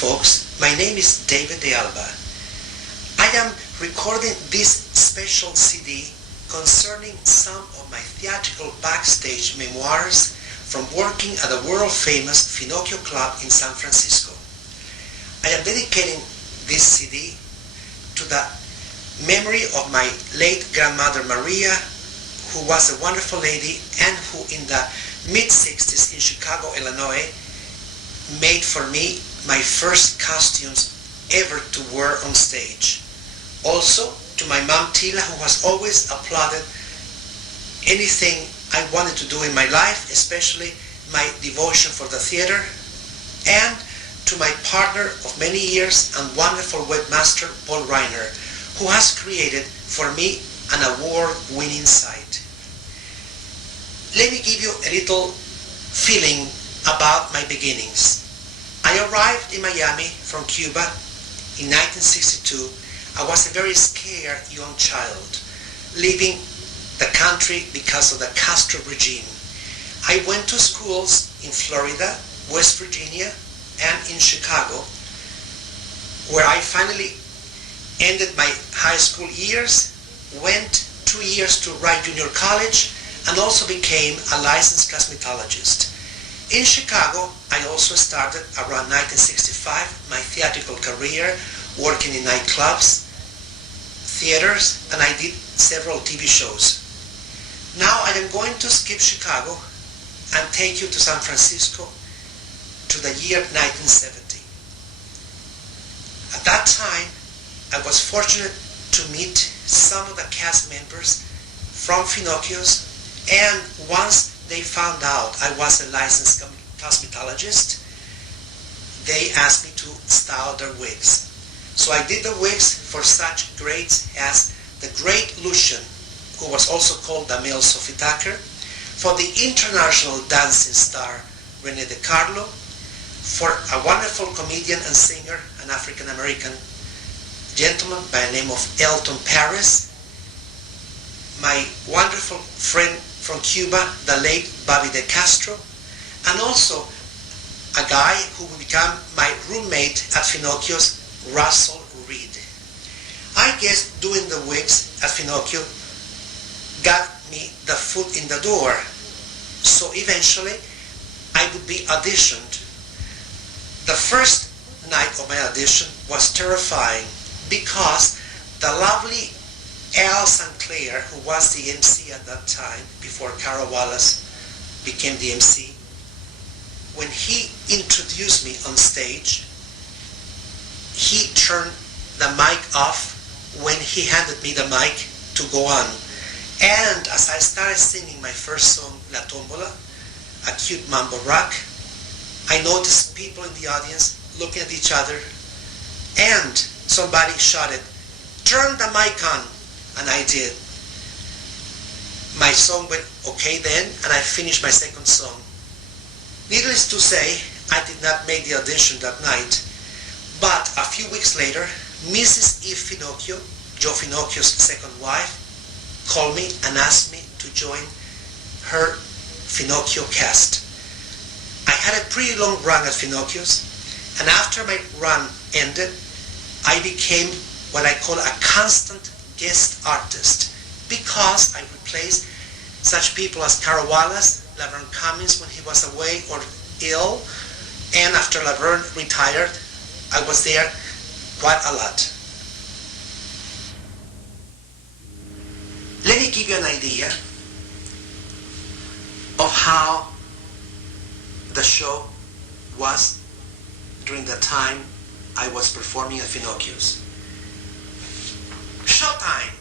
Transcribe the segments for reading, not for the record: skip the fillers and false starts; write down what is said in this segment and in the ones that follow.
folks, my name is David de Alba. I am recording this special CD concerning some of my theatrical backstage memoirs from working at the world-famous Finocchio Club in San Francisco. I am dedicating this CD to the memory of my late grandmother Maria, who was a wonderful lady and who in the mid-60s in Chicago, Illinois, made for me my first costumes ever to wear on stage. Also to my mom Tila, who has always applauded anything I wanted to do in my life, especially my devotion for the theater, and to my partner of many years and wonderful webmaster Paul Reiner, who has created for me an award-winning site. Let me give you a little feeling about my beginnings. I arrived in Miami from Cuba in 1962. I was a very scared young child, leaving the country because of the Castro regime. I went to schools in Florida, West Virginia, and in Chicago, where I finally ended my high school years, went 2 years to Wright Junior College, and also became a licensed cosmetologist. In Chicago, I also started around 1965 my theatrical career, working in nightclubs, theaters, and I did several TV shows. Now I am going to skip Chicago and take you to San Francisco to the year 1970. At that time, I was fortunate to meet some of the cast members from Finocchio's, and once they found out I was a licensed cosmetologist, they asked me to style their wigs. So I did the wigs for such greats as the great Lucian, who was also called the male Sophie Tucker, for the international dancing star Rene De Carlo, for a wonderful comedian and singer, an African-American gentleman by the name of Elton Paris, my wonderful friend from Cuba, the late Bobby De Castro, and also a guy who would become my roommate at Finocchio's, Russell Reed. I guess doing the wigs at Finocchio got me the foot in the door, so eventually I would be auditioned. The first night of my audition was terrifying because the lovely Al St. Clair, who was the MC at that time, before Carroll Wallace became the MC, when he introduced me on stage, he turned the mic off when he handed me the mic to go on. And as I started singing my first song, La Tombola, a cute mambo rock, I noticed people in the audience looking at each other, and somebody shouted, "Turn the mic on!" And I did. My song went okay then, and I finished my second song. Needless to say, I did not make the audition that night, but a few weeks later, Mrs. Eve Finocchio, Joe Finocchio's second wife, called me and asked me to join her Finocchio cast. I had a pretty long run at Finocchio's, and after my run ended, I became what I call a constant guest artist, because I replaced such people as Carroll Wallace, Laverne Cummins when he was away or ill, and after Laverne retired, I was there quite a lot. Let me give you an idea of how the show was during the time I was performing at Finocchio's. Showtime!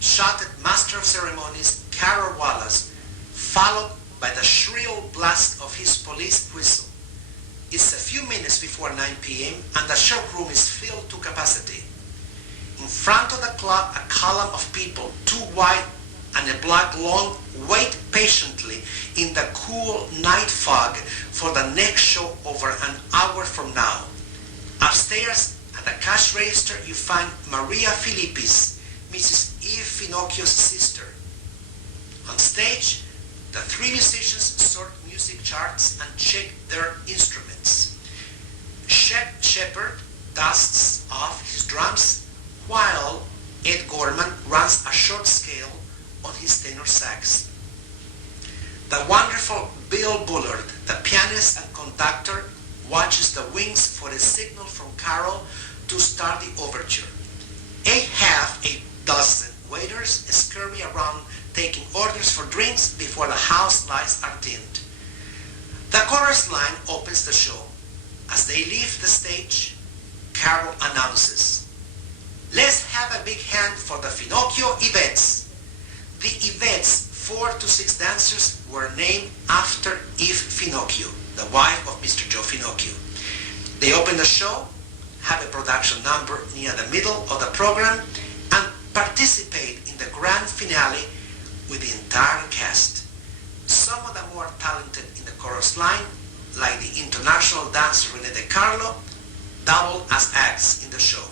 Shouted Master of Ceremonies Carroll Wallace, followed by the shrill blast of his police whistle. It's a few minutes before 9 p.m. and the showroom is filled to capacity. In front of the club, a column of people, too wide and a block long, wait patiently in the cool night fog for the next show over an hour from now. Upstairs at the cash register you find Maria Filippis, Mrs. Eve Finocchio's sister. On stage, the three musicians sort music charts and check their instruments. Chef Shepard dusts off his drums while Ed Gorman runs a short scale on his tenor sax. The wonderful Bill Bullard, the pianist and conductor, watches the wings for a signal from Carroll to start the overture. Half a dozen waiters scurry around taking orders for drinks before the house lights are dimmed. The chorus line opens the show. As they leave the stage, Carroll announces, "Let's have a big hand for the Finocchio Yvettes." The Yvettes, 4 to 6 dancers, were named after Eve Finocchio, the wife of Mr. Joe Finocchio. They open the show, have a production number near the middle of the program, and participate in the grand finale with the entire cast. Some of the more talented in the chorus line, like the international dancer René De Carlo, doubled as acts in the show.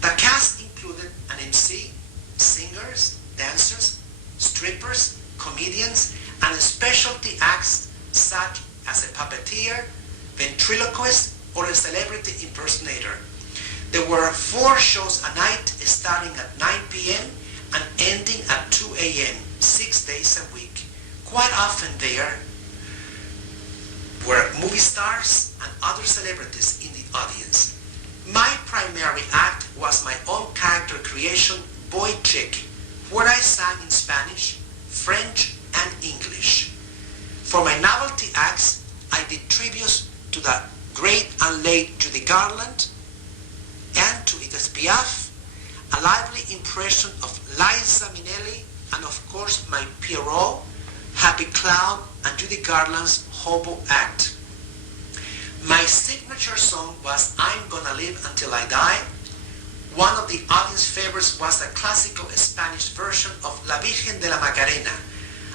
The cast included an MC, singers, dancers, strippers, comedians, and specialty acts such as a puppeteer, ventriloquist, or a celebrity impersonator. There were 4 shows a night starting at 9 p.m. and ending at 2 a.m., 6 days a week. Quite often there were movie stars and other celebrities in the audience. My primary act was my own character creation, Boy Chick, where I sang in Spanish, French, and English. For my novelty acts, I did tributes to the great and late Judy Garland and to Edith Piaf, a lively impression of Liza Minnelli, and of course my Pierrot, Happy Clown, and Judy Garland's Hobo Act. My signature song was I'm Gonna Live Until I Die. One of the audience favorites was the classical Spanish version of La Virgen de la Macarena.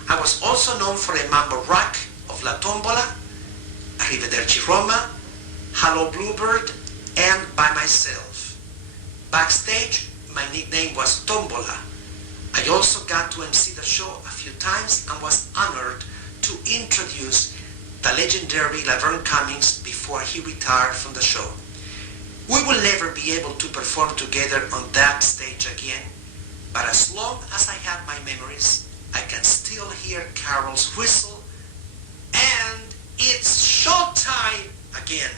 I was also known for a mambo rock of La Tombola, Arrivederci Roma, Hello Bluebird, and By Myself. Backstage, my nickname was Tombola. I also got to MC the show a few times and was honored to introduce the legendary Laverne Cummings before he retired from the show. We will never be able to perform together on that stage again, but as long as I have my memories, I can still hear Carroll's whistle, and it's showtime again.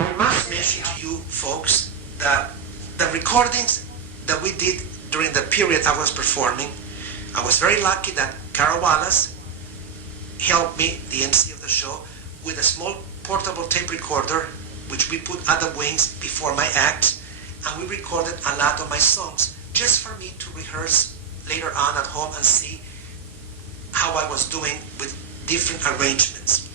I must mention to you folks that the recordings that we did during the period I was performing, I was very lucky that Carroll Wallace helped me, the emcee of the show, with a small portable tape recorder which we put at the wings before my act, and we recorded a lot of my songs just for me to rehearse later on at home and see how I was doing with different arrangements.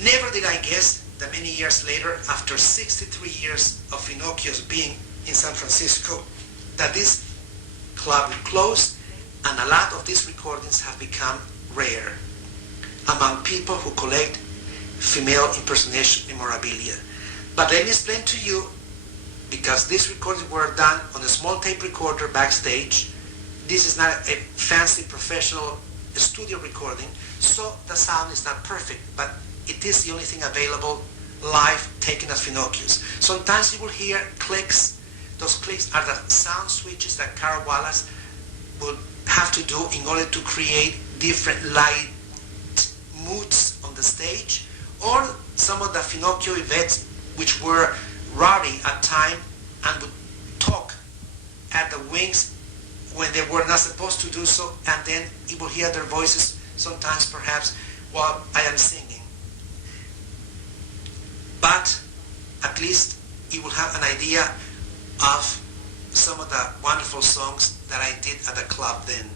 Never did I guess that many years later, after 63 years of Finocchio's being in San Francisco, that this club would close, and a lot of these recordings have become rare among people who collect female impersonation memorabilia. But let me explain to you, because these recordings were done on a small tape recorder backstage. This is not a fancy professional studio recording, so the sound is not perfect, but it is the only thing available live taken at Finocchio's. Sometimes you will hear clicks. Those clicks are the sound switches that Carroll Wallace would have to do in order to create different light moods on the stage, or some of the Finocchio events which were rowdy at time and would talk at the wings when they were not supposed to do so, and then you will hear their voices sometimes perhaps while I am singing. But at least you will have an idea of some of the wonderful songs that I did at the club then.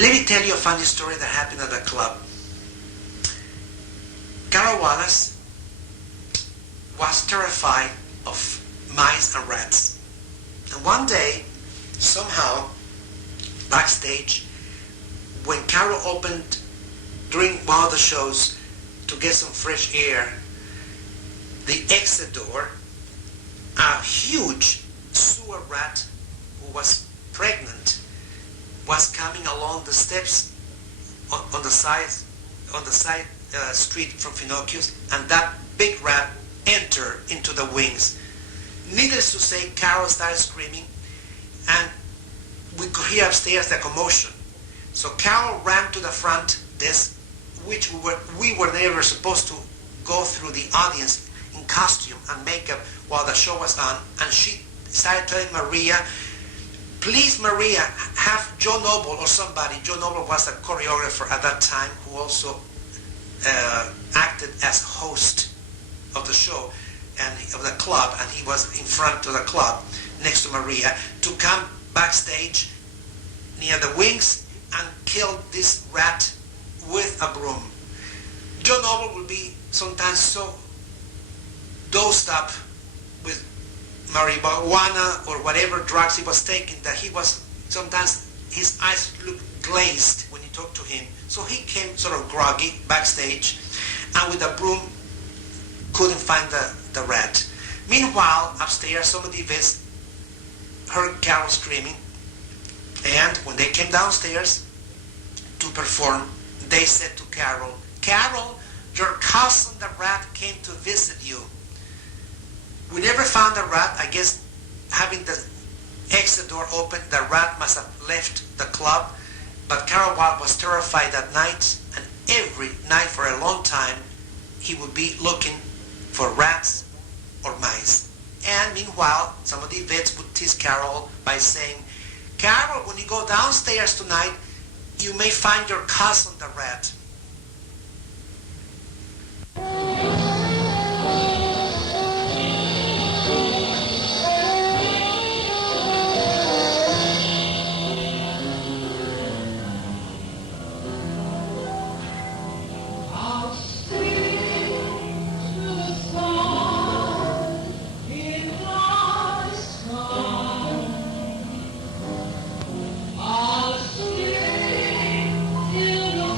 Let me tell you a funny story that happened at the club. Carroll Wallace was terrified of mice and rats. And one day, somehow, backstage, when Carroll opened during one of the shows to get some fresh air, the exit door, a huge sewer who was pregnant, was coming along the steps on the side street from Finocchio's, and that big rat entered into the wings. Needless to say, Carroll started screaming, and we could hear upstairs the commotion. So Carroll ran to the front desk, which we were never supposed to go through the audience in costume and makeup while the show was on, and she started telling Maria, please Maria, have Joe Noble or somebody. Joe Noble was a choreographer at that time who also acted as host of the show and of the club, and he was in front of the club next to Maria, to come backstage near the wings and kill this rat with a broom. Joe Noble would be sometimes so dosed up with marijuana or whatever drugs he was taking that he was sometimes his eyes looked glazed when you talked to him. So he came sort of groggy backstage, and with a broom couldn't find the rat. Meanwhile, upstairs, some of the vets heard Carroll screaming, and when they came downstairs to perform, they said to Carroll, Carroll, your cousin the rat came to visit you. We never found the rat. I guess having the exit door open, the rat must have left the club. But Carroll Wallace was terrified that night, and every night for a long time, he would be looking for rats or mice. And meanwhile, some of the vets would tease Carroll by saying, Carroll, when you go downstairs tonight, you may find your cousin the rat. I'll sing till the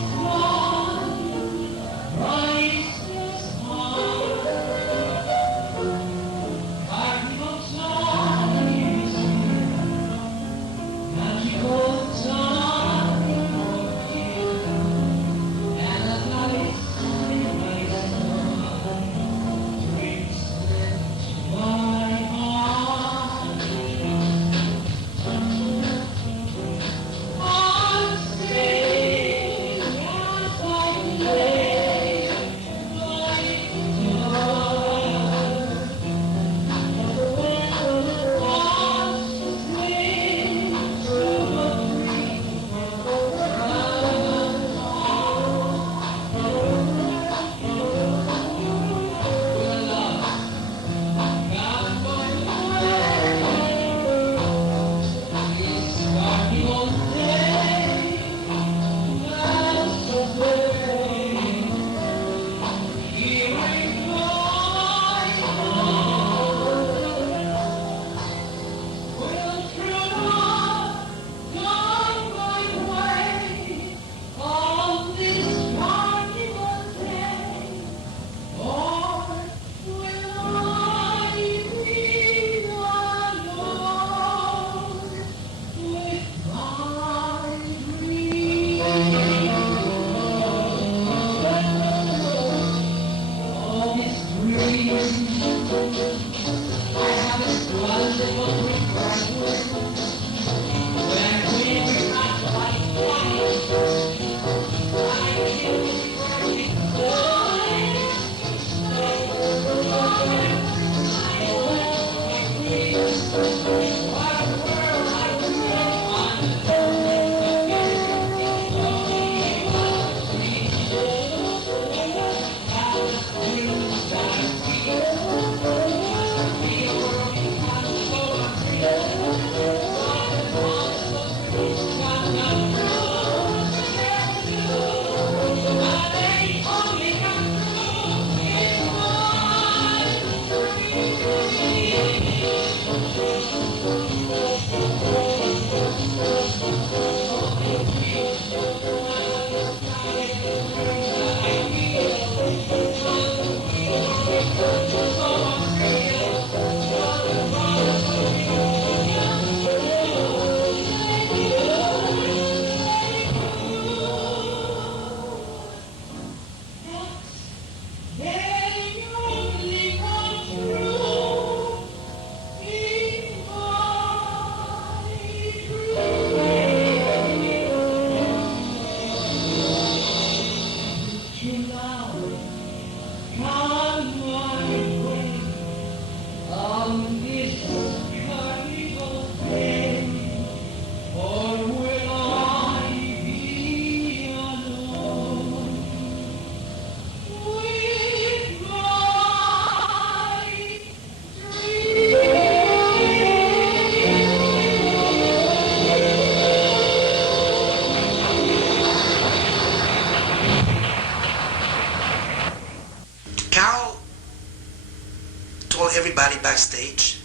everybody backstage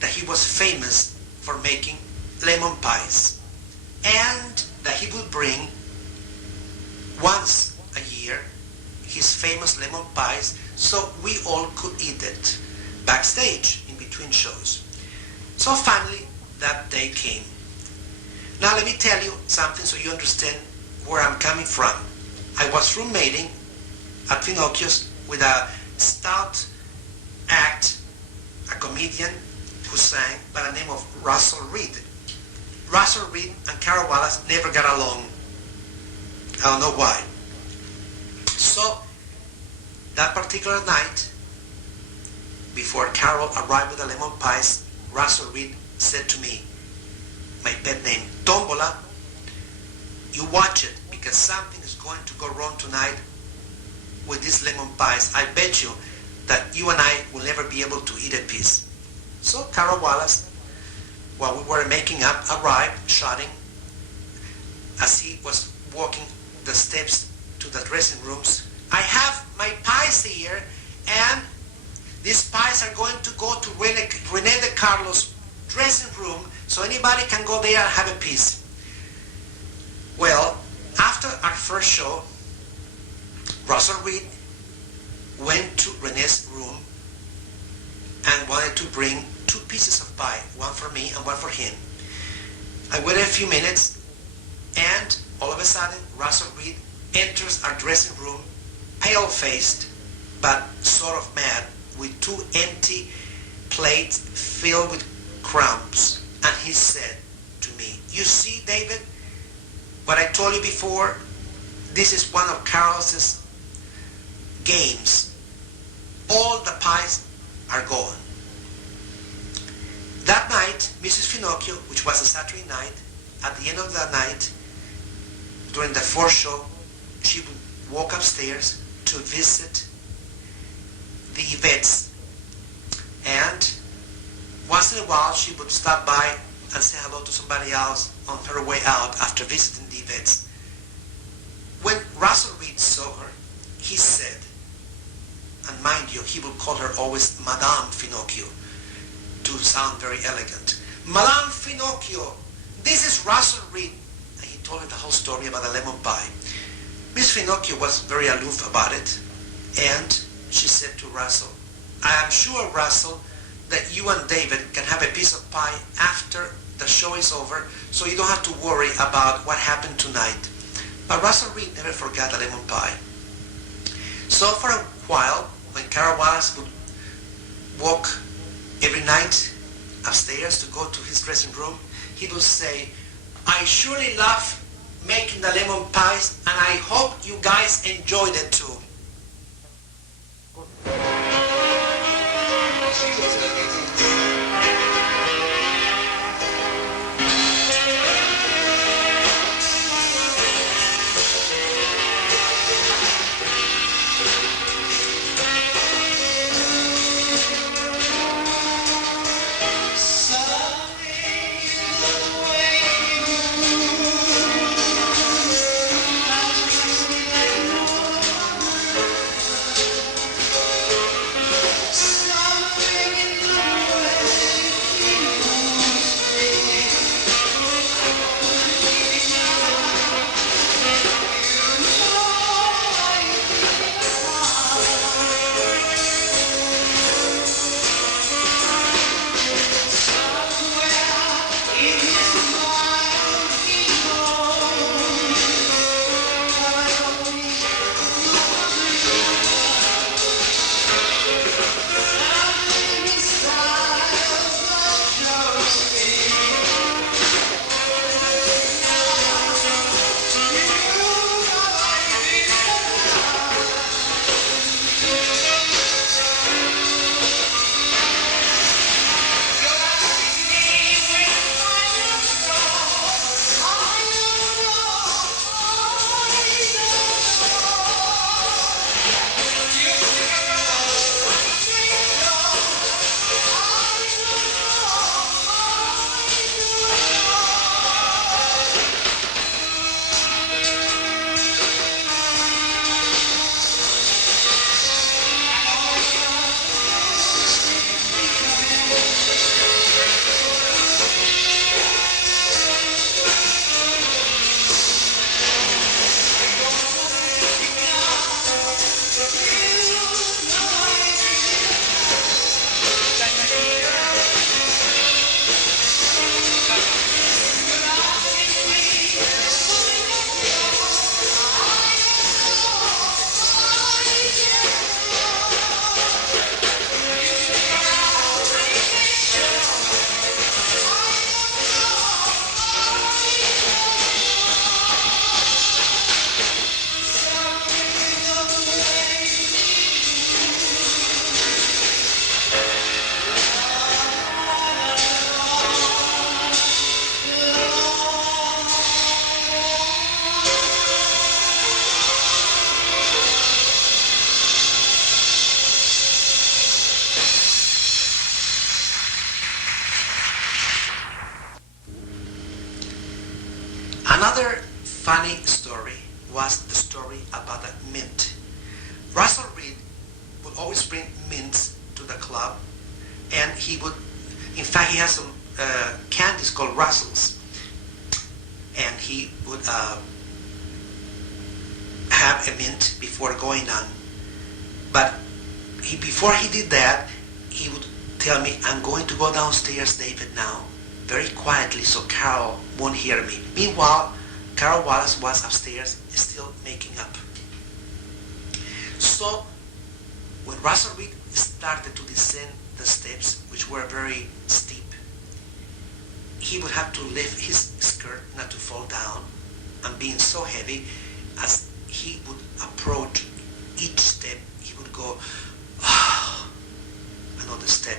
that he was famous for making lemon pies, and that he would bring once a year his famous lemon pies so we all could eat it backstage in between shows. So finally that day came. Now let me tell you something so you understand where I'm coming from. I was roommating at Finocchio's with a stout act, a comedian who sang by the name of Russell Reed. Russell Reed and Carroll Wallace never got along. I don't know why. So that particular night, before Carroll arrived with the lemon pies, Russell Reed said to me, my pet name, Tombola, you watch it because something is going to go wrong tonight with these lemon pies. I bet you that you and I will never be able to eat a piece. So Carroll Wallace, while we were making up, arrived shouting as he was walking the steps to the dressing rooms, I have my pies here, and these pies are going to go to Rene de Carlos' dressing room, so anybody can go there and have a piece. Well, after our first show, Russell Reed went to Rene's room and wanted to bring 2 pieces of pie, one for me and one for him. I waited a few minutes, and all of a sudden, Russell Reed enters our dressing room, pale-faced, but sort of mad, with 2 empty plates filled with crumbs. And he said to me, you see, David, what I told you before, this is one of Carl's games. All the pies are gone. That night, Mrs. Finocchio, which was a Saturday night, at the end of the night, during the 4th show, she would walk upstairs to visit the Yvettes, and once in a while she would stop by and say hello to somebody else on her way out after visiting the Yvettes. When Russell Reed saw her, he said, and mind you, he would call her always Madame Finocchio to sound very elegant, Madame Finocchio, this is Russell Reed. And he told her the whole story about the lemon pie. Miss Finocchio was very aloof about it, and she said to Russell, I am sure, Russell, that you and David can have a piece of pie after the show is over, so you don't have to worry about what happened tonight. But Russell Reed never forgot the lemon pie. So for a while, when Carroll Wallace would walk every night upstairs to go to his dressing room, he would say, I surely love making the lemon pies, and I hope you guys enjoyed it too. Another funny story was the story about a mint. Russell Reed would always bring mints to the club, and he would, in fact, he has some candies called Russells, and he would have a mint before going on. But before he did that, he would tell me, I'm going to go downstairs, David, now, very quietly, so Carroll won't hear me. Meanwhile, Carroll Wallace was upstairs, still making up. So, when Russell Reed started to descend the steps, which were very steep, he would have to lift his skirt not to fall down, and being so heavy, as he would approach each step, he would go, ah, another step,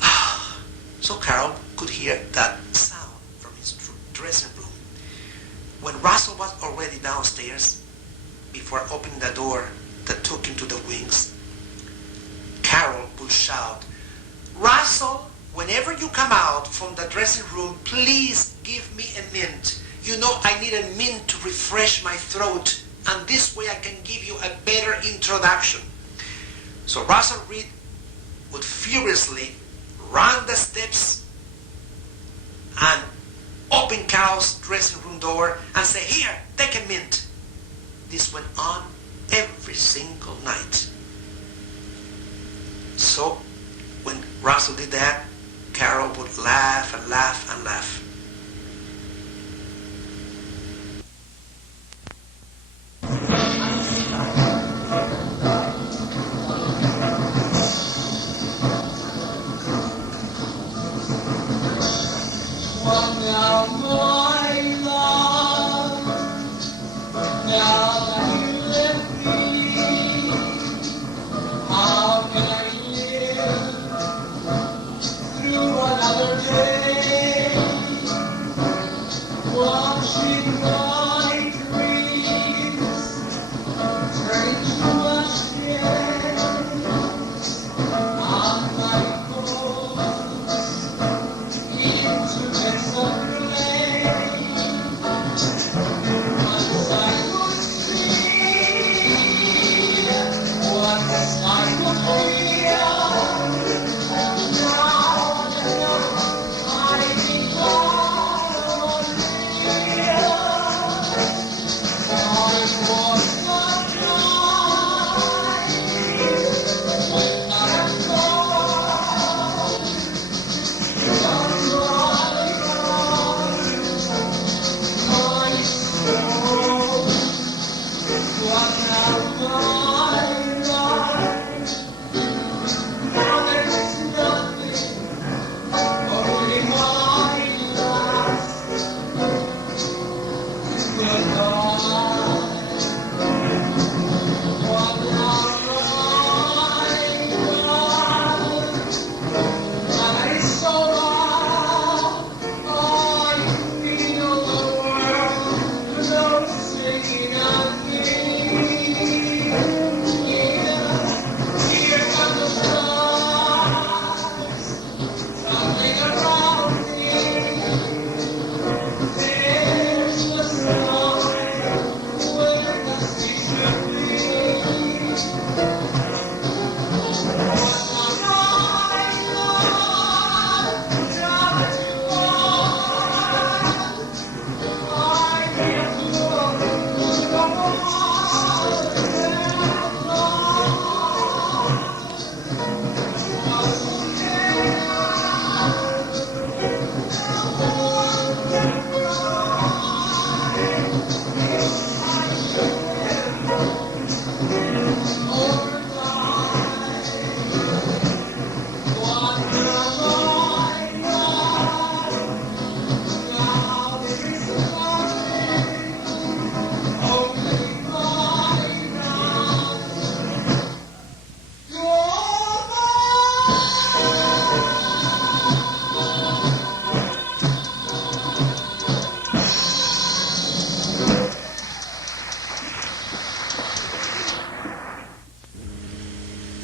ah. So Carroll could hear that sound from his dressing room. When Russell was already downstairs, before opening the door that took him to the wings, Carroll would shout, Russell, whenever you come out from the dressing room, please give me a mint. You know I need a mint to refresh my throat, and this way I can give you a better introduction. So Russell Reed would furiously run the steps and open Carroll's dressing room door and say, here, take a mint. This went on every single night. So when Russell did that, Carroll would laugh and laugh and laugh.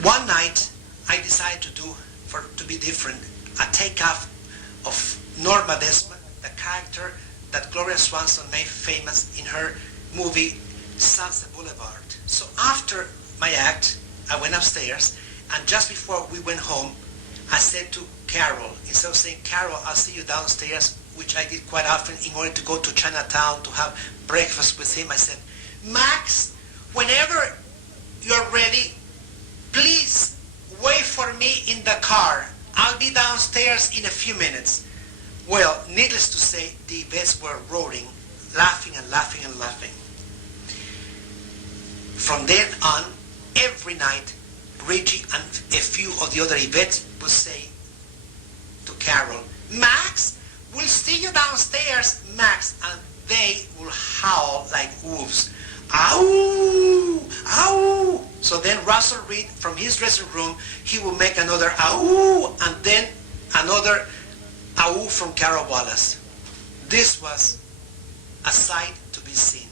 One night, I decided to be different, a takeoff of Norma Desmond, the character that Gloria Swanson made famous in her movie Sunset Boulevard. So after my act, I went upstairs, and just before we went home, I said to Carroll, instead of saying, Carroll, I'll see you downstairs, which I did quite often in order to go to Chinatown to have breakfast with him, I said, Max, whenever you're ready, please wait for me in the car. I'll be downstairs in a few minutes. Well, needless to say, the Yvettes were roaring, laughing and laughing and laughing. From then on, every night, Reggie and a few of the other Yvettes would say to Carroll, Max, we'll see you downstairs, Max. And they will howl like wolves. Ow! Ow! So then Russell Reed, from his dressing room, he will make another ow, and then another ow from Carroll Wallace. This was a sight to be seen.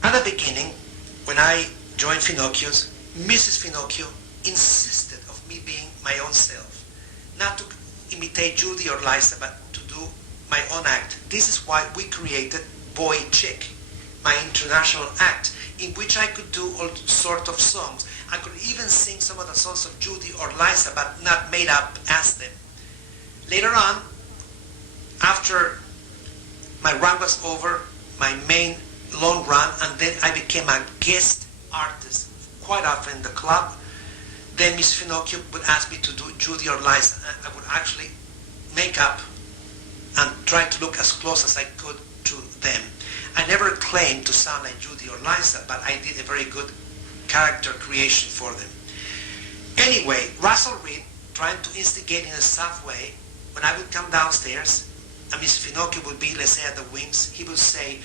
At the beginning, when I joined Finocchio's, Mrs. Finocchio insisted of me being my own self, not to imitate Judy or Liza, but to do my own act. This is why we created Boy Chick, my international act, in which I could do all sorts of songs. I could even sing some of the songs of Judy or Liza, but not made up as them. Later on, after my run was over, my main long run, and then I became a guest artist quite often in the club. Then Miss Finocchio would ask me to do Judy or Liza, and I would actually make up and try to look as close as I could to them. I never claimed to sound like Judy or Liza, but I did a very good character creation for them. Anyway, Russell Reed, trying to instigate in a soft way, when I would come downstairs, and Miss Finocchio would be, let's say, at the wings, he would say,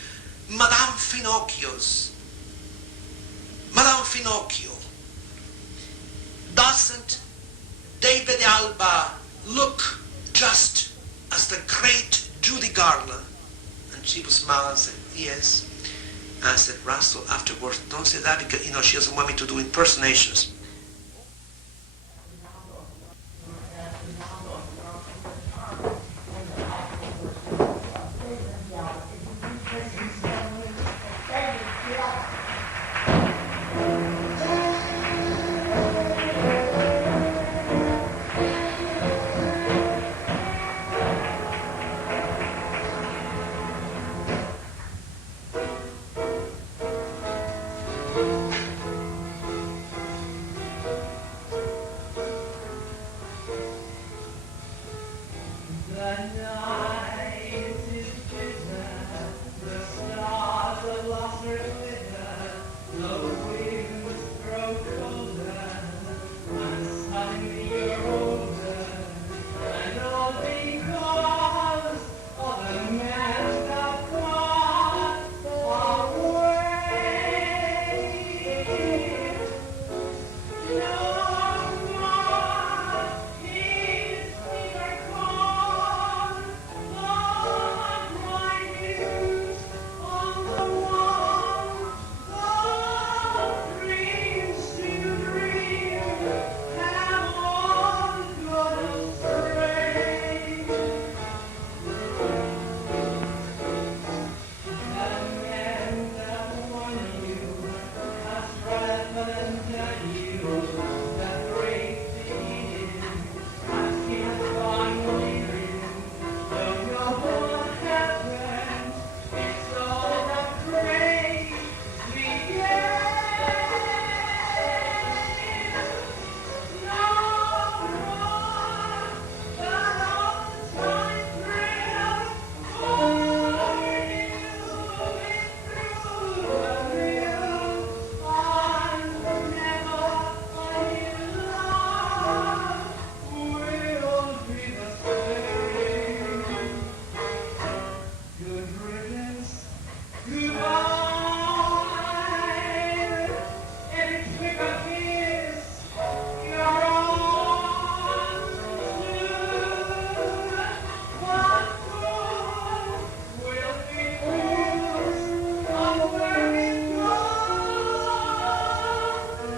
Madame Finocchio, doesn't David Alba look just as the great Judy Garland? And she would smile and say, yes. And I said, Russell, afterwards, don't say that because, she doesn't want me to do impersonations. Good riddance. Goodbye. Every trick of his, you're on through. What good will be yours of where we've gone through?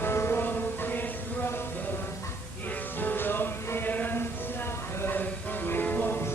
The road gets rougher, it's lonelier and tougher with hopes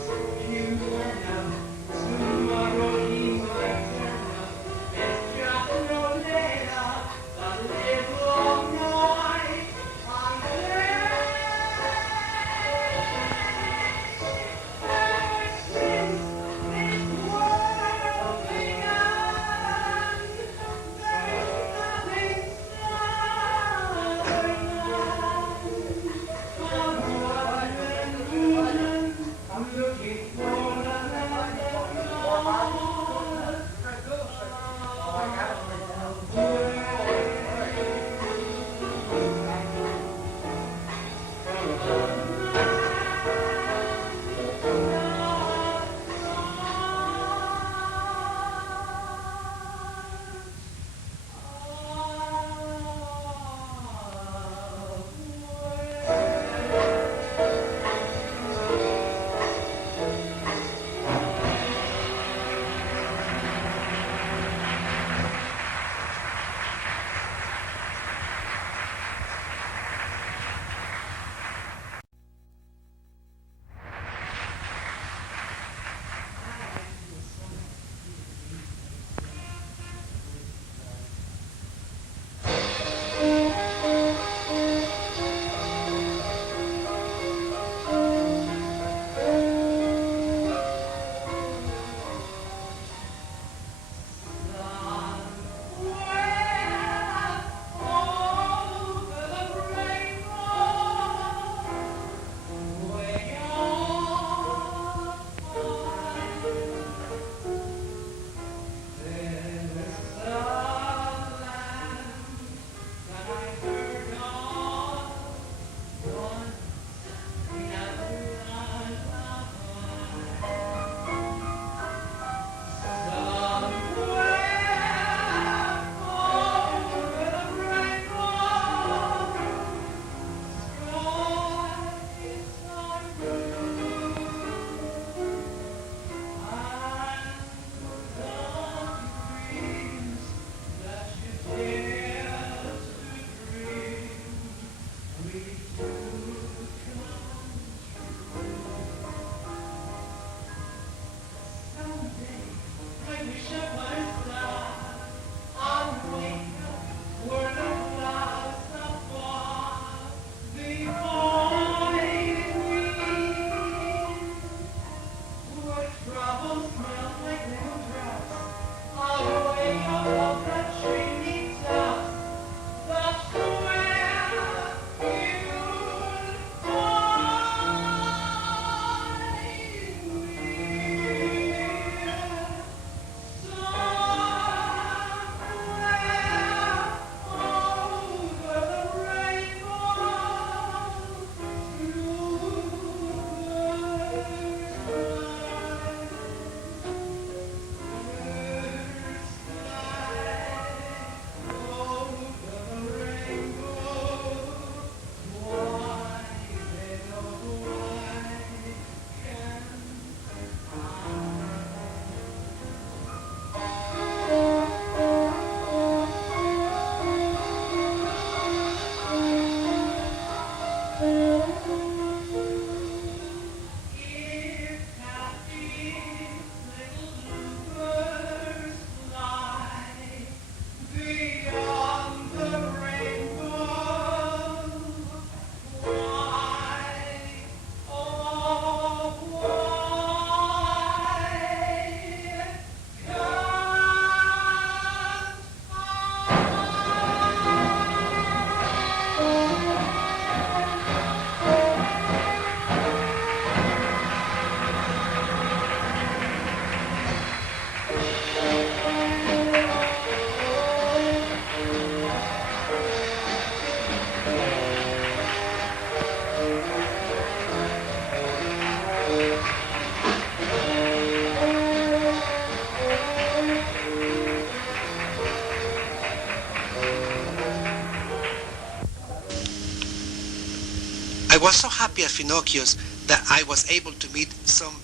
was so happy at Finocchio's that I was able to meet some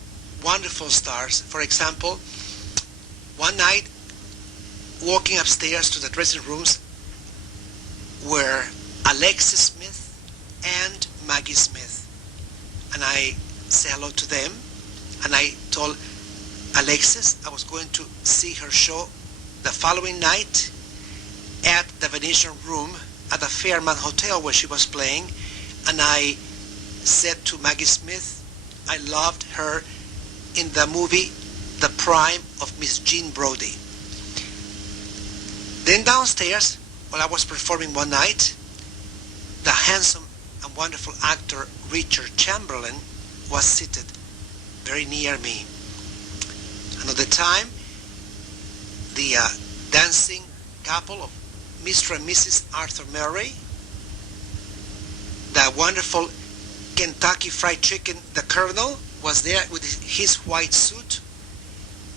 wonderful stars. For example, one night, walking upstairs to the dressing rooms were Alexis Smith and Maggie Smith. And I said hello to them, and I told Alexis I was going to see her show the following night at the Venetian Room at the Fairmont Hotel where she was playing. And I said to Maggie Smith, I loved her in the movie The Prime of Miss Jean Brodie. Then downstairs, while I was performing one night, the handsome and wonderful actor Richard Chamberlain was seated very near me. Another time, the dancing couple of Mr. and Mrs. Arthur Murray, the wonderful Kentucky Fried Chicken, the Colonel, was there with his white suit,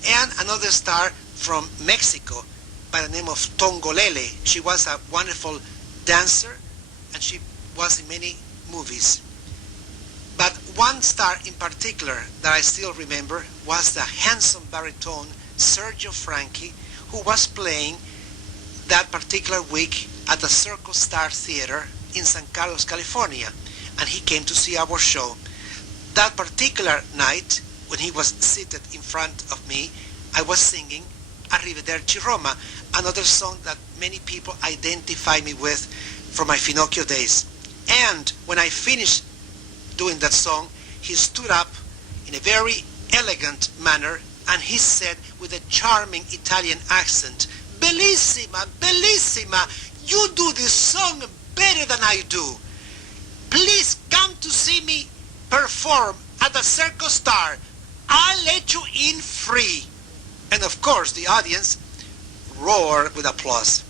and another star from Mexico by the name of Tongolele. She was a wonderful dancer, and she was in many movies. But one star in particular that I still remember was the handsome baritone Sergio Franchi, who was playing that particular week at the Circle Star Theater in San Carlos, California, and he came to see our show. That particular night, when he was seated in front of me, I was singing Arrivederci Roma, another song that many people identify me with from my Finocchio days. And when I finished doing that song, he stood up in a very elegant manner, and he said with a charming Italian accent, "Bellissima, bellissima, you do this song better than I do. Please come to see me perform at the Circle Star. I'll let you in free." And of course the audience roared with applause.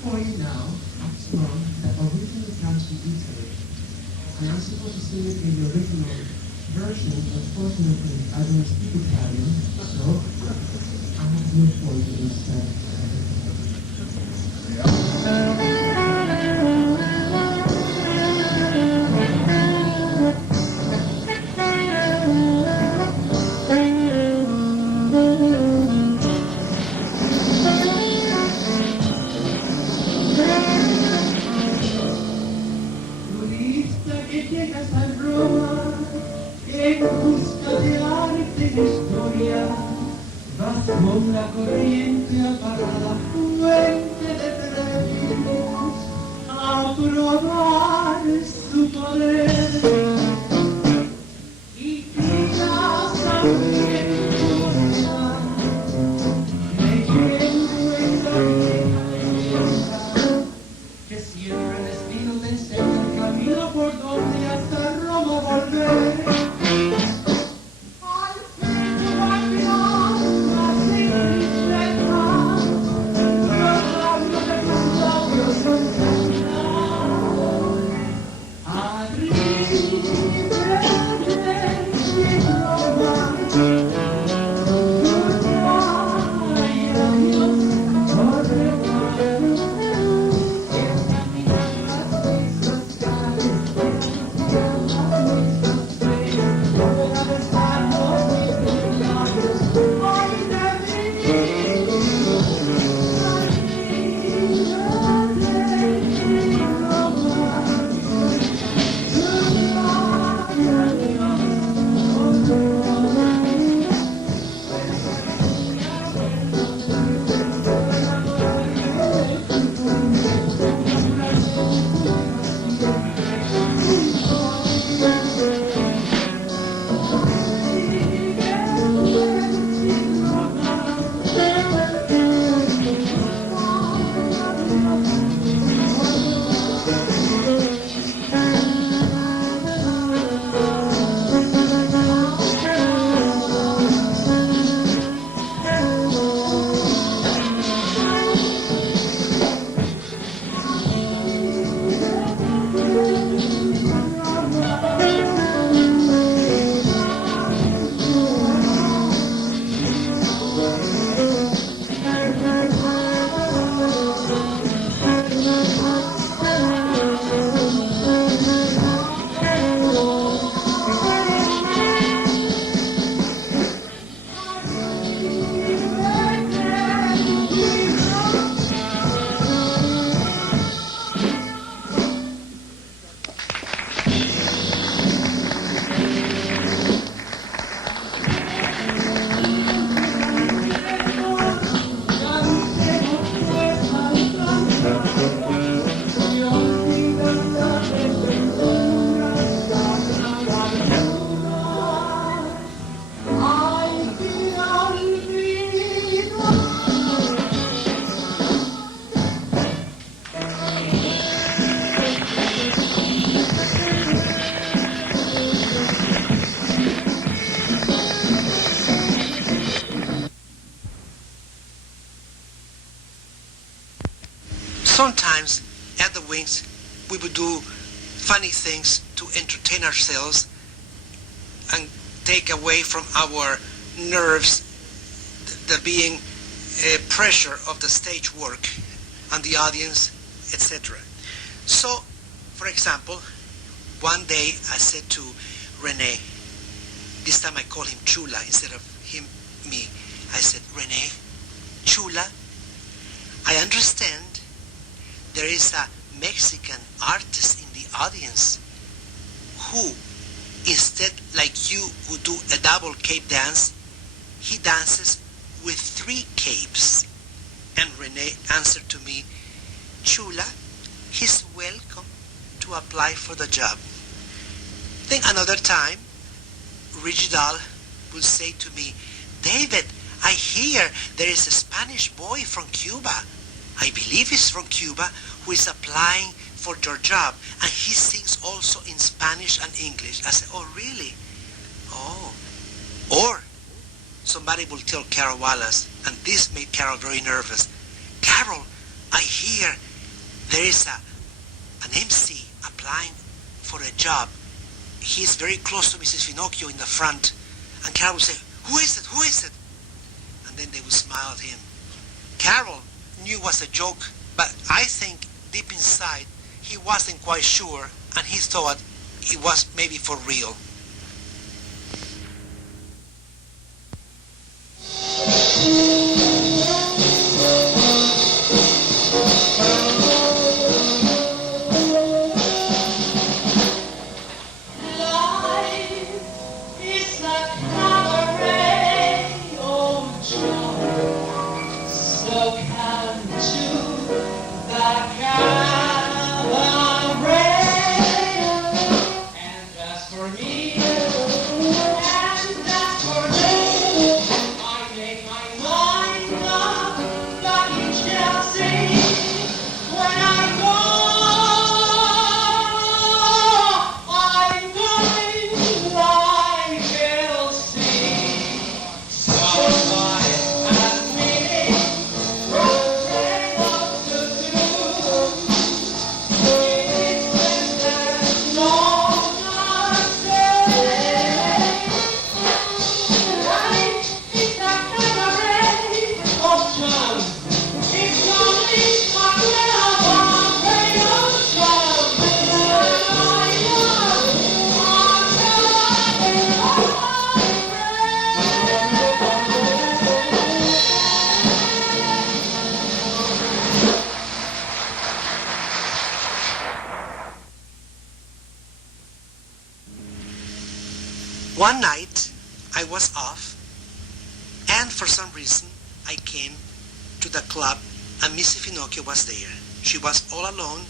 Point now, strong, that originally comes from Italy, and I'm supposed to sing it in the original version, but fortunately I don't speak Italian, so I have to look for you instead. Con la corriente a parar la fuente de Trevi a probar su poder y quizás también cosa leyendo en la cabeza que siempre el destino te enseña el camino por donde hasta Roma volver. Arriba. Sometimes at the wings we would do funny things to entertain ourselves and take away from our nerves the being pressure of the stage work and the audience, etc. So, for example, one day I said to Rene, this time I call him Chula instead of him, me. I said, Rene, Chula, I understand there is a Mexican artist in the audience who, instead like you who do a double cape dance, he dances with 3 capes. And Rene answered to me, Chula, he's welcome to apply for the job. Then another time, Rigidal will say to me, David, I hear there is a Spanish boy from Cuba. I believe he's from Cuba, who is applying for your job, and he sings also in Spanish and English. I said, oh, really? Oh. Or somebody will tell Carroll Wallace, and this made Carroll very nervous. Carroll, I hear there is an MC applying for a job. He's very close to Mrs. Finocchio in the front. And Carroll will say, who is it? Who is it? And then they will smile at him. Carroll knew it was a joke, but I think deep inside he wasn't quite sure, and he thought it was maybe for real. One night I was off, and for some reason I came to the club and Mrs. Finocchio was there. She was all alone,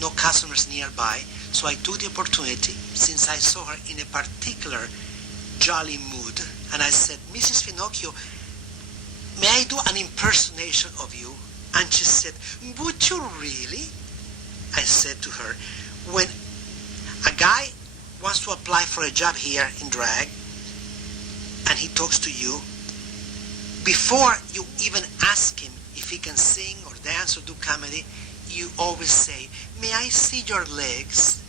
no customers nearby, so I took the opportunity, since I saw her in a particular jolly mood, and I said, Mrs. Finocchio, may I do an impersonation of you? And she said, would you really? I said to her, when a guy wants to apply for a job here in drag, and he talks to you, before you even ask him if he can sing or dance or do comedy, you always say, may I see your legs?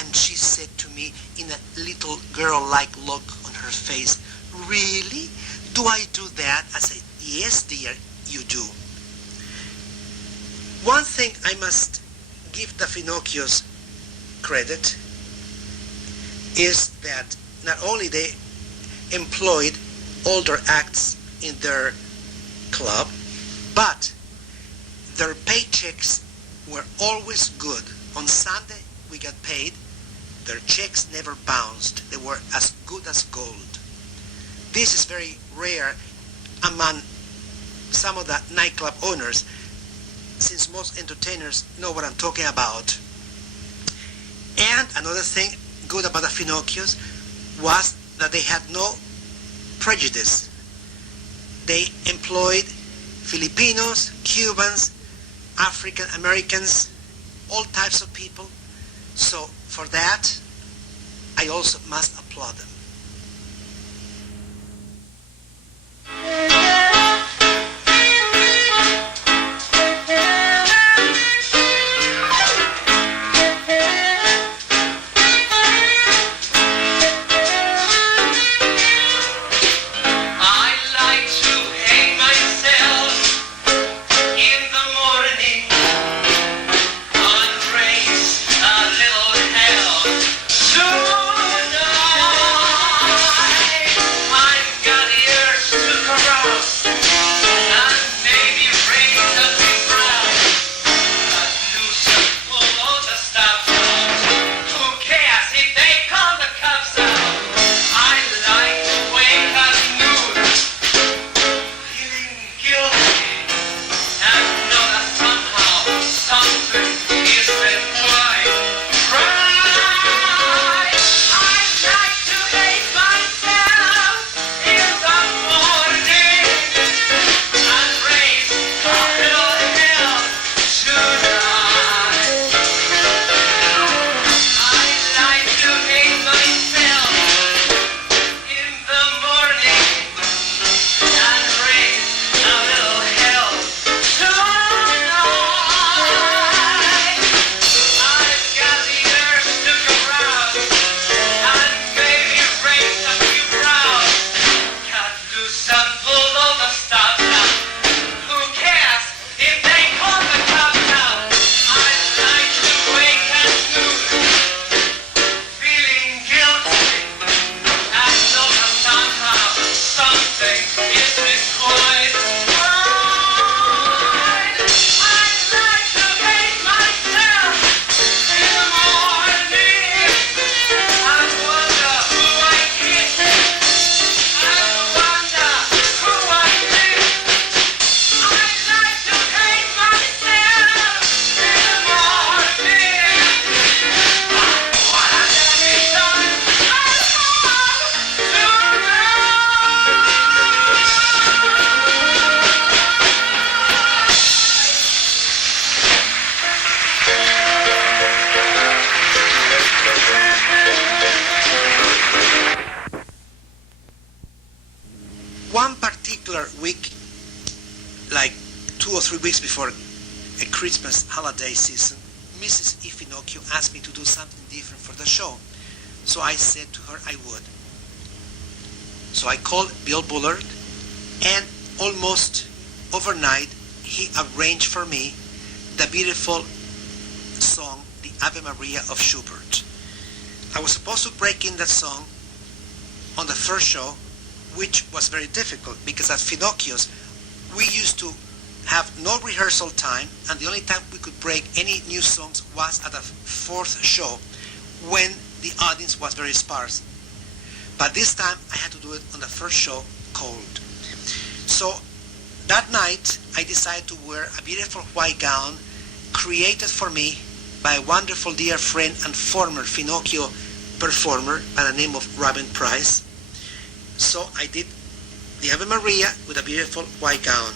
And she said to me in a little girl-like look on her face, really? Do I do that? I said, yes, dear, you do. One thing I must give the Finocchios credit is that not only they employed older acts in their club, but their paychecks were always good. On Sunday we got paid. Their checks never bounced. They were as good as gold. This is very rare among some of the nightclub owners, since most entertainers know what I'm talking about. And another thing good about the Finocchios was that they had no prejudice. They employed Filipinos, Cubans, African Americans, all types of people. So for that, I also must applaud them. week, like 2 or 3 weeks before a Christmas holiday season, Mrs. Finocchio asked me to do something different for the show. So I said to her I would. So I called Bill Bullard, and almost overnight he arranged for me the beautiful song, the Ave Maria of Schubert. I was supposed to break in that song on the first show, which was very difficult because at Finocchio's we used to have no rehearsal time, and the only time we could break any new songs was at the fourth show when the audience was very sparse. But this time I had to do it on the first show cold. So that night I decided to wear a beautiful white gown created for me by a wonderful dear friend and former Finocchio performer by the name of Robin Price. So I did the Ave Maria with a beautiful white gown.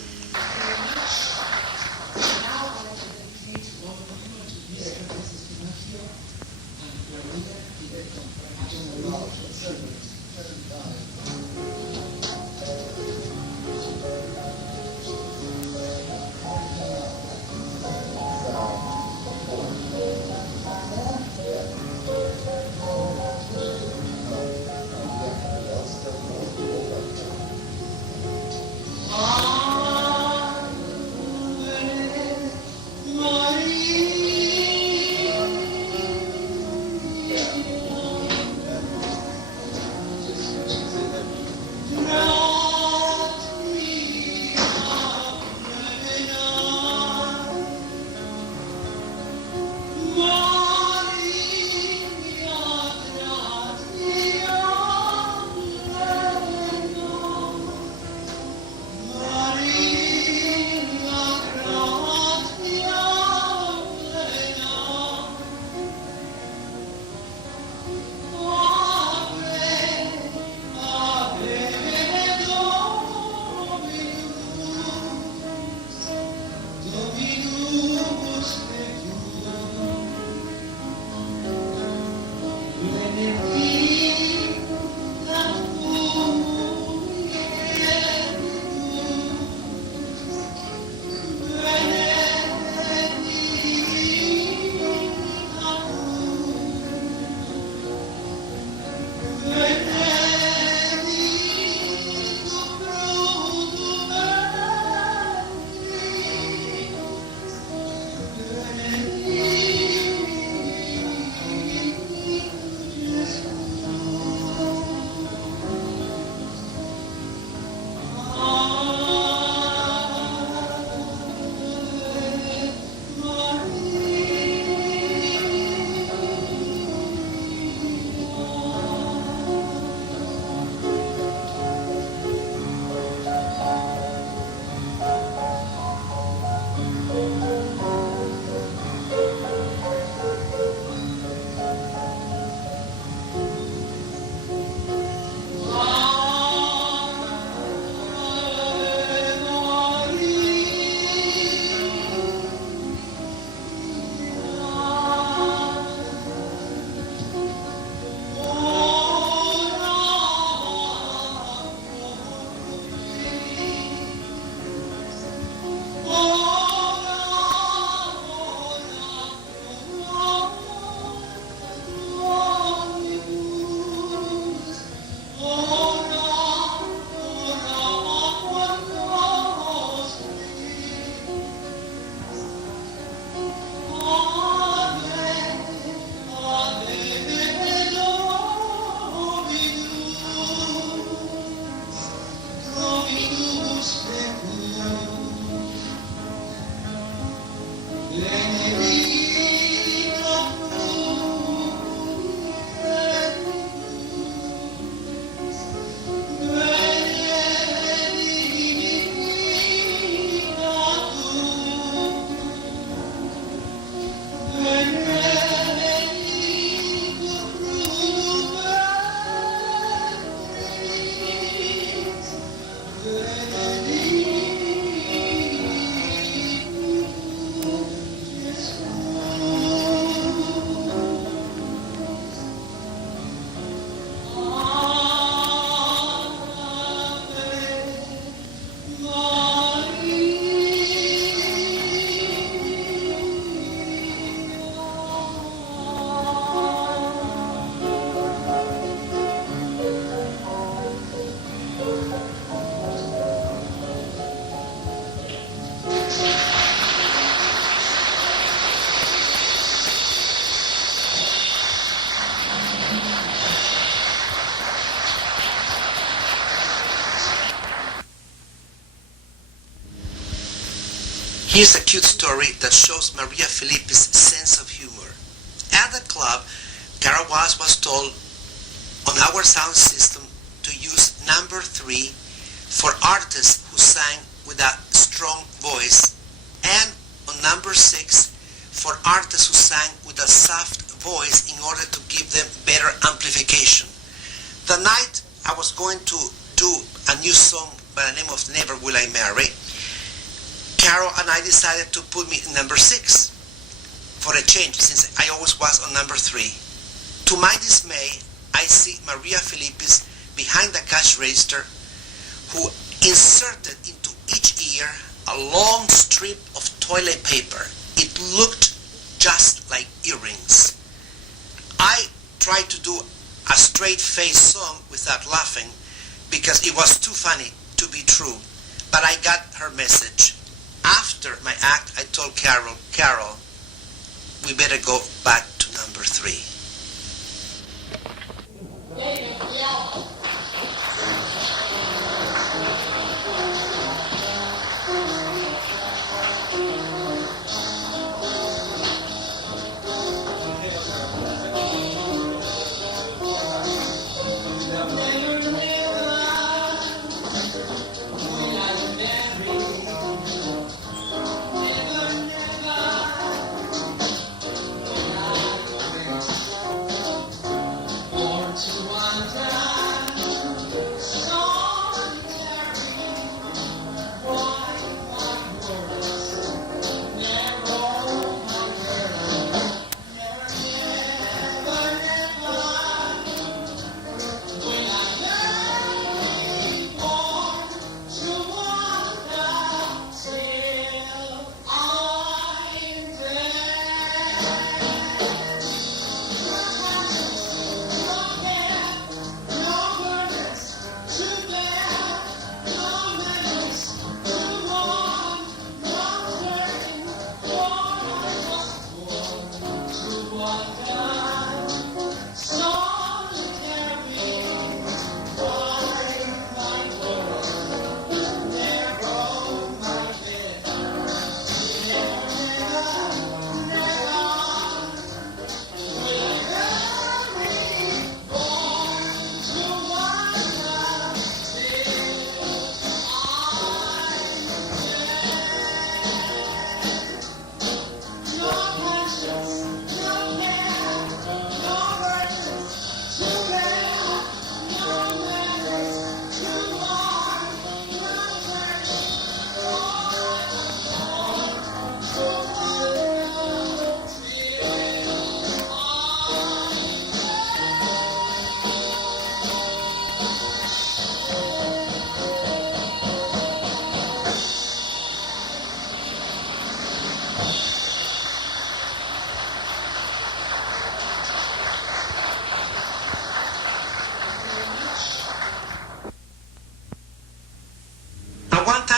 Here's a cute story that shows Maria Felipe's sense of humor. At the club, Carroll Wallace was told on our sound system to use number 3 for artists who sang with a strong voice, and on number 6 for artists who sang with a soft voice in order to give them better amplification. The night I was going to do a new song by the name of Never Will I Marry, Carol and I decided to put me in number 6 for a change, since I always was on number 3. To my dismay, I see Maria Felipe's behind the cash register, who inserted into each ear a long strip of toilet paper. It looked just like earrings. I tried to do a straight-face song without laughing because it was too funny to be true, but I got her message. After my act, I told Carol, we better go back to number 3.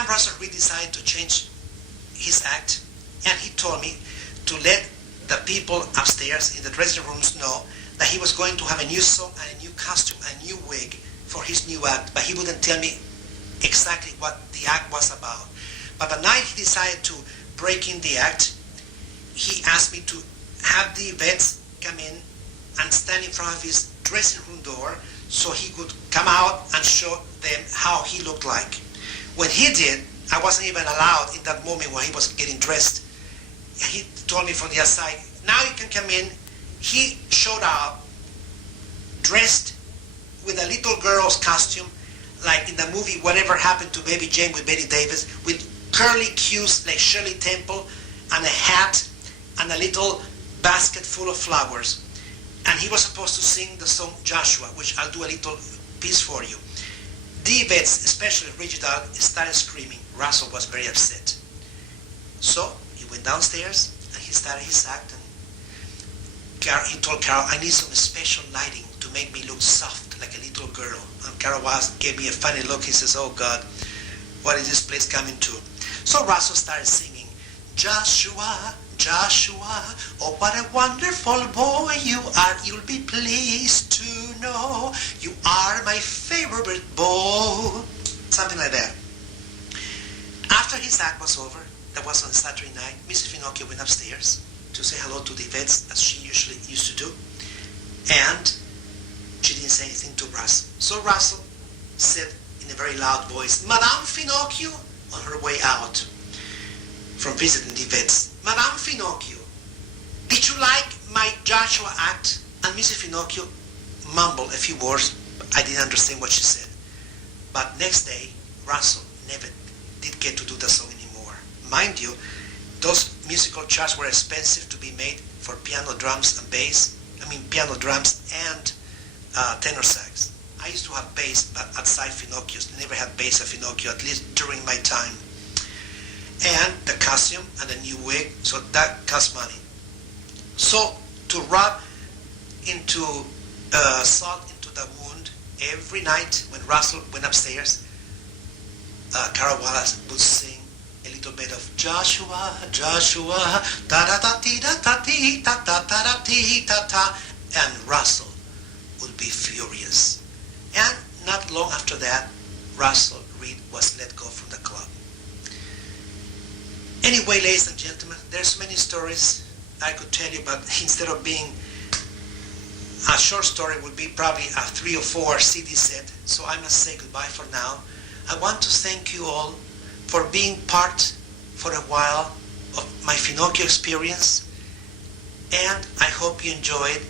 Russell Reed decided to change his act, and he told me to let the people upstairs in the dressing rooms know that he was going to have a new song and a new costume, a new wig for his new act, but he wouldn't tell me exactly what the act was about. But the night he decided to break in the act, he asked me to have the vets come in and stand in front of his dressing room door so he could come out and show them how he looked like. When he did, I wasn't even allowed in that moment when he was getting dressed. He told me from the outside, now you can come in. He showed up dressed with a little girl's costume, like in the movie Whatever Happened to Baby Jane with Betty Davis, with curly cues like Shirley Temple, and a hat, and a little basket full of flowers. And he was supposed to sing the song Joshua, which I'll do a little piece for you. The vets, especially Reginald, started screaming. Russell was very upset. So he went downstairs and he started his act, and he told Carol, I need some special lighting to make me look soft like a little girl. And Carol Wallace gave me a funny look. He says, oh God, what is this place coming to? So Russell started singing, Joshua, Joshua, oh what a wonderful boy you are, you'll be pleased to know, you are my favorite boy. Something like that. After his act was over, that was on Saturday night, Mrs. Finocchio went upstairs to say hello to the vets, as she usually used to do, and she didn't say anything to Russell. So Russell said in a very loud voice, Madame Finocchio, on her way out from visiting the vets, Madame Finocchio, did you like my Joshua act? And Mrs. Finocchio mumbled a few words. I didn't understand what she said. But next day, Russell never did get to do the song anymore. Mind you, those musical charts were expensive to be made for piano, drums, and bass. I mean, piano, drums, and tenor sax. I used to have bass, but outside Finocchio's. I never had bass at Finocchio, at least during my time. And the costume and the new wig, so that cost money. So to rub into salt into the wound every night when Russell went upstairs, Carroll Wallace would sing a little bit of Joshua, Joshua, da da da ti da ta ti ta ta ta da ti ta ta, and Russell would be furious. And not long after that, Russell Reed was let go from the club. Anyway, ladies and gentlemen, there's many stories I could tell you, but instead of being a short story, would be probably a 3 or 4 CD set. So I must say goodbye for now. I want to thank you all for being part for a while of my Finocchio experience, and I hope you enjoyed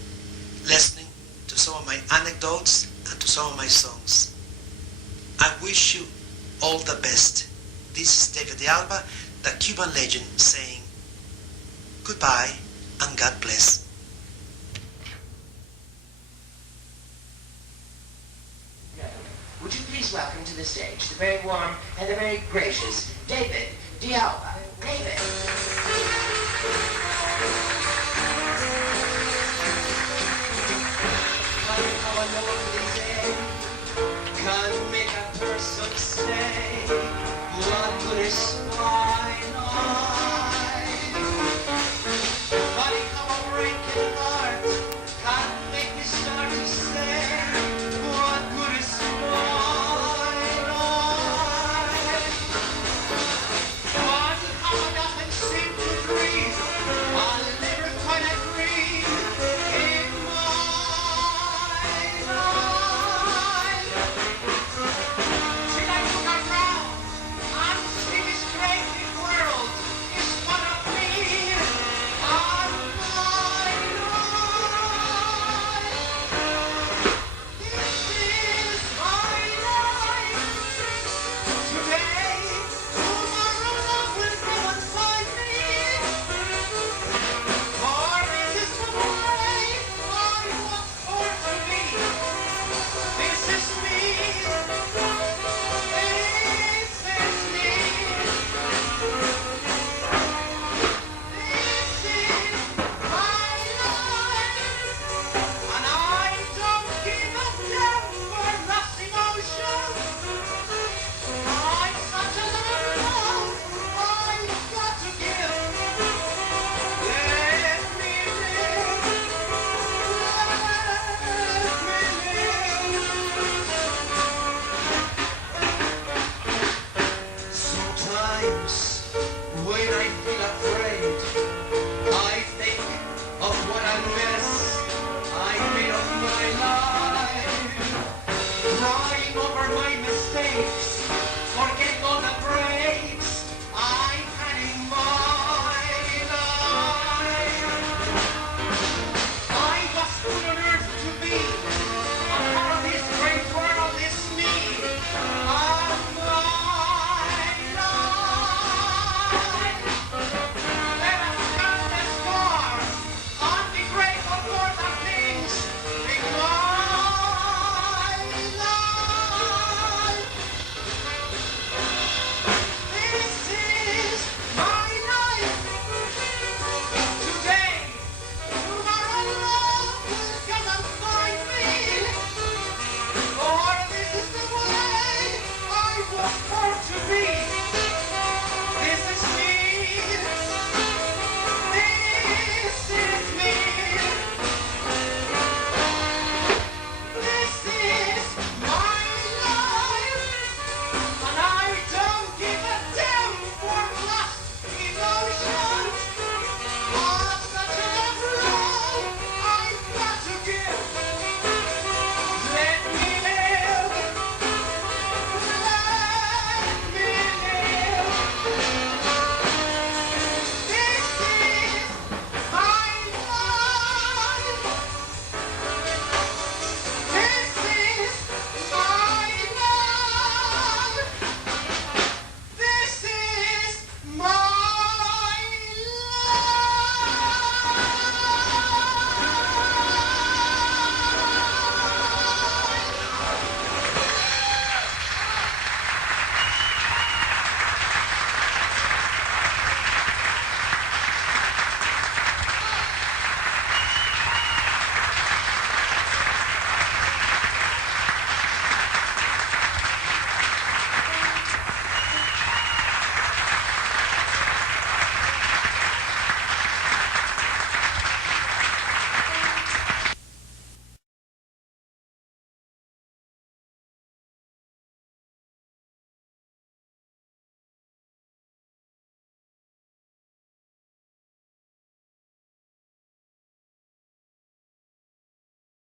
listening to some of my anecdotes and to some of my songs. I wish you all the best. This is David de Alba, the Cuban legend, saying goodbye and God bless. Would you please welcome to the stage the very warm and the very gracious David de Alba. David.